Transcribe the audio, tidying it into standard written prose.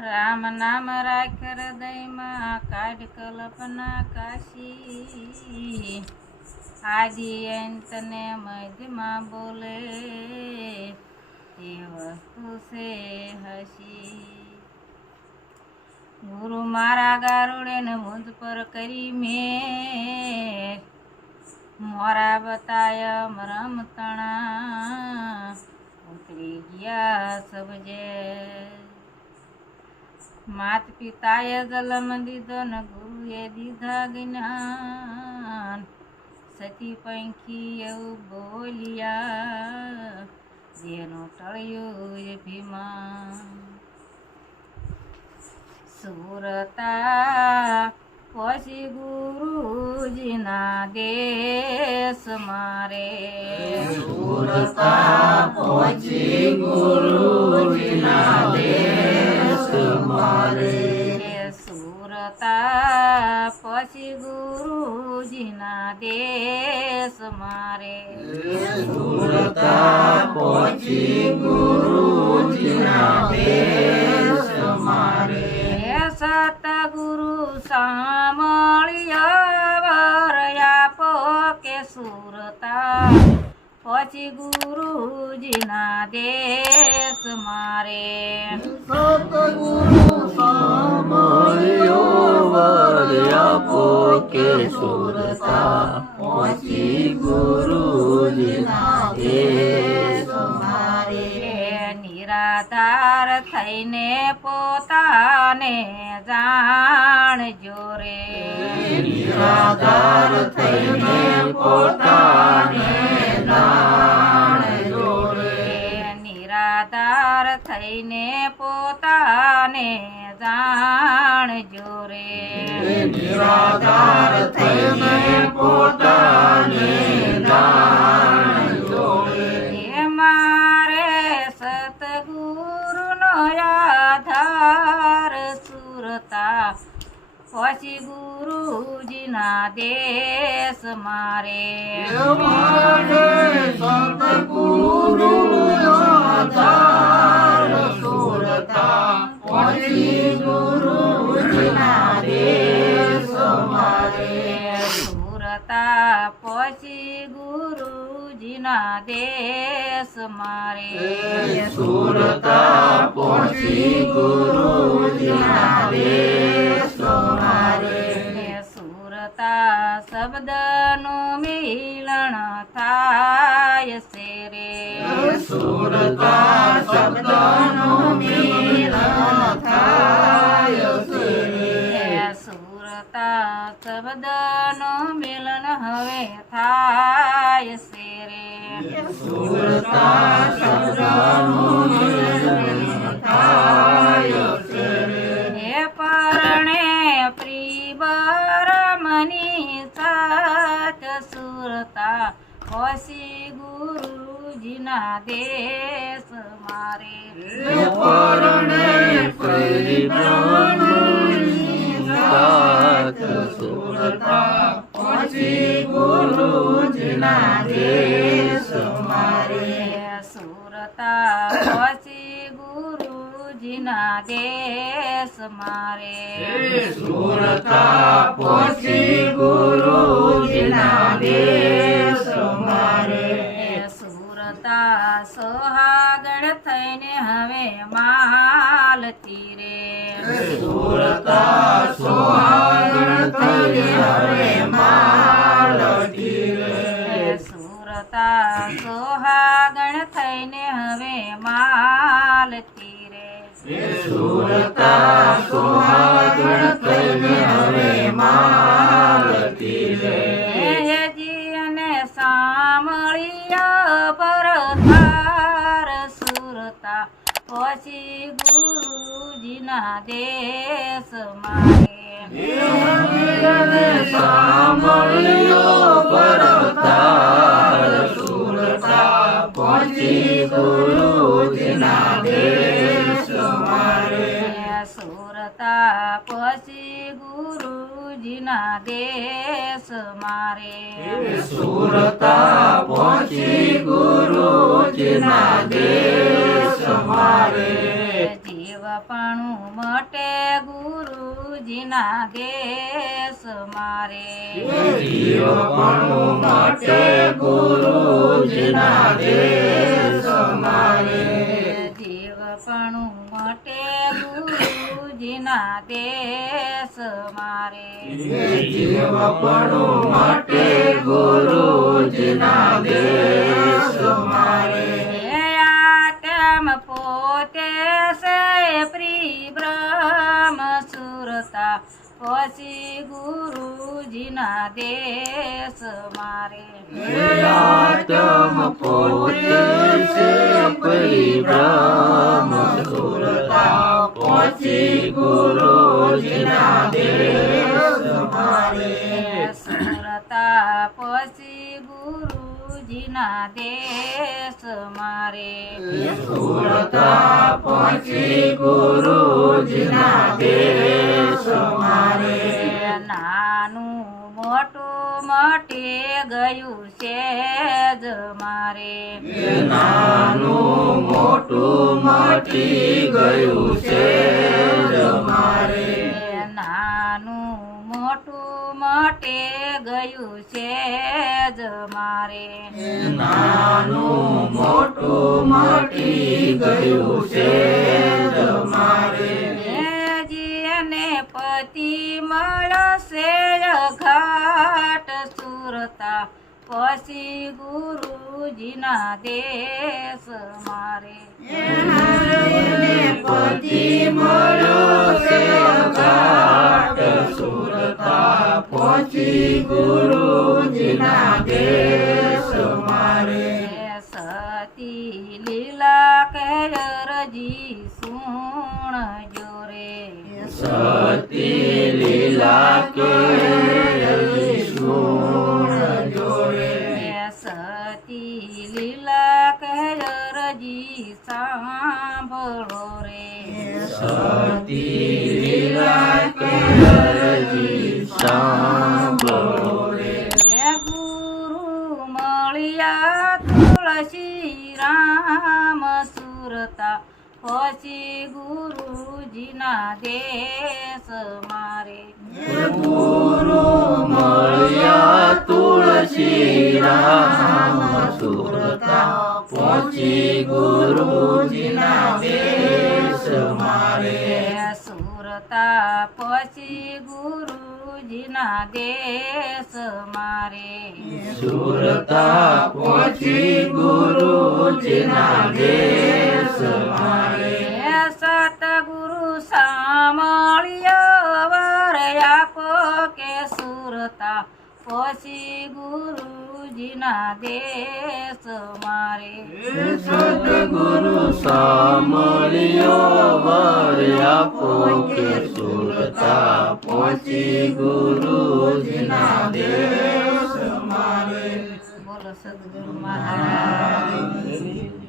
રામ નામ રાખ હૃદયમાં કાઢ કલ્પના કાશી આદિ અંતને મધ્યમાં બોલે એ વસ્તુ છે હસી ગુરુ મારા ગારુડે ને મુજ પર કરી મેં મોરા બતાયા રમતણા ઉતરી ગયા સબજે માત પિતાએ જન્મ દીધો ને ગુરુએ દીધા જ્ઞાન સતી પંખી એવું બોલ્યા જેનું ટળ્યું અભિમાન સુરતા પછી ગુરુજીના દેશ મારે સુરતા પછી ગુરુજીના દેશ મારે સુરતા પછી ગુરુજીના દેશ મારે સુરતા પછી ગુરુજીના દેશ મારે સતગુરુ સાંભળ્યા વરયાપો કે સુરતા પછી ગુરુજીના દેશ મારે સતગુરુ સાંભળ્યો વરયાપો કે સુરતા પછી ગુરુજીના દેશ મારે નિરાધાર થઈને પોતાને જાણજો રે નિરાધાર થઈને પોતાને જાણજો રે નિરાધાર થઈને પોતાને જાણજો રે નિરાધાર થઈને પોતાને જાણજો રે મારે સતગુરુનો આધાર સુરતા પછી ગુરુજીના દેશ મારે સતગુરુનો આધાર સુરતા પછી ગુરુજીના દેશ મારે સુરતા પછી ગુરુજીના દેશ મારે સુરતા પછી ગુરુજીના દેશ મારે સુરતા શબ્દનું મિલન થાય છે રે સુરતા શબ્દનું મિલન થાય છે સુરતા શબ્દનું મિલન હવે થાય છે રે સુરતા શબ્દનું મિલન થાય છે હે પરણે પ્રિયબર મની સાચ સુરતા પછી ગુરુજીના દેશ મારે પરણે પરિબ્રહ્મણિ સુરતા પછી ગુરુજીના દેશ મારે સુરતા પછી ગુરુજીના દેશ મારે સુરતા પછી ગુરુજીના દેશ મારે સુરતા સોહાગણ થઈને હવે માલતી રે સુરતા સોહાગણ થઈને હવે માલતી રે સુરતા સોહાગણ થઈને હવે માલતી રે સુરતા સોહાગણ થઈને હવે માલતી રે જીને સાંભળ્યા પરથાર સુરતા પછી ગુરુજીના દેશ મારે સાંભળ્યો પરતાર સુરતા પછી ગુરુજીના દેશ મારે સુરતા પછી ગુરુજીના દેશ મારે સુરતા પછી ગુરુજીના દેશ મારે જીવ પાણું ગુરુજીના દેશ મારે જીવપણું માટે ગુરુજીના દેશ મારે જીવપણું માટે ગુરુજીના દેશ મારે જીવપણું માટે ગુરુજીના દેશ મારે આત્મ પોતે છે પ્રી બ્રહ્મ સુરતા પછી ગુરુજીના દેશ મારે આત્મ પોતે છે પરિબ્રહ્મ સુરતા પછી ગુરુજીના દેશ મારે સુરતા પછી ગુરુજીના દેશ મારે સુરતા પછી ગુરુજીના દેશ મારે નાનું મોટું મટે ગયું છે જ મારે નાનું મોટું મટી ગયું છે જ મારે નાનું મોટું મટે ગયું છે જ મારે નાનું મોટું મટી ગયું છે જ મારે જેને પતિ મળશે ઘાટ સુરતા પછી ગુરુજીના દેશ મારે પતિ મળ્યો છે ઘાટ સુરતા પહોંચી ગુરુજીના દેશ મારે સતી લીલા કહેરજી સુણ જોરે સતી લીલા કે સુણ જોરે સતી લીલા કહેરજી સાંભળો રે સતી લીલા કે સાંભળો રે ગુરુ મળ્યા તુલસી રામ સુરતા પછી ગુરુજીના દેશ મારે ગુરુ મળ્યા તુલસી રામ સુરતા પહોંચી ગુરુજીના દેશ મારે સુરતા પછી ગુરુજીના દેશ મારે સુરતા પહોંચી ગુરુજીના દેશ મારે સતગુરુ સામળ્યો વર આપો કે સુરતા પછી ગુરુજીના દેશ મારે સદગુરુ સામળ્યો વર આપો કે સુરતા પહોંચી ગુરુજીના દેશ મારે બોલો સદગુરુ મહારાજ